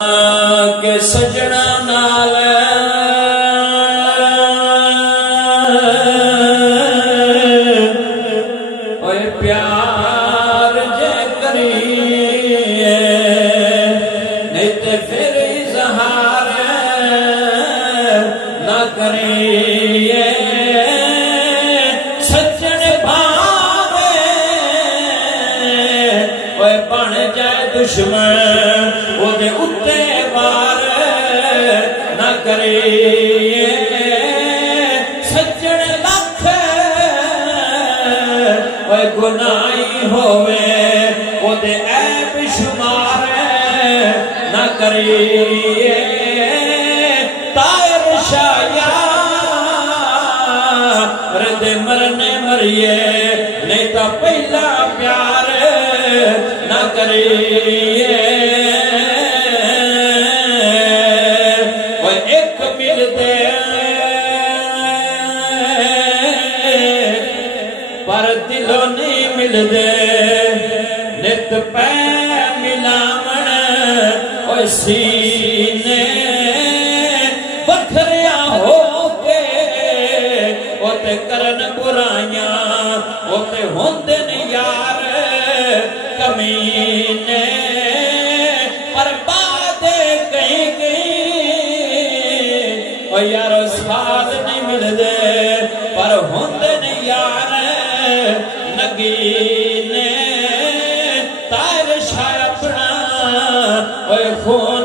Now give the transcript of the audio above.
کہ سجنا نال اوے پیار جے کریے نہیں تے پھر اظہار نہ کریے سجن بھاوے اوے بن جائے دشمن وہ دے اتے وار نہ کریے سجن لکھ وہ گناہی ہوئے وہ دے عیب شمار نہ کریے طائر شایا رد مرنے مریے نہیں تو پہلا پیار نہ کریے پر دلوں نہیں مل دے نت پہ ملاون اوہ سینے بکھریا ہو کے وہ تے کرن برائیاں وہ تے ہوندن یار کمینے پر باتیں کہیں اوہ یار ساتھ نہیں مل دے پر ہوندن یار نگینے طائر شاہ اپنا اوہ خون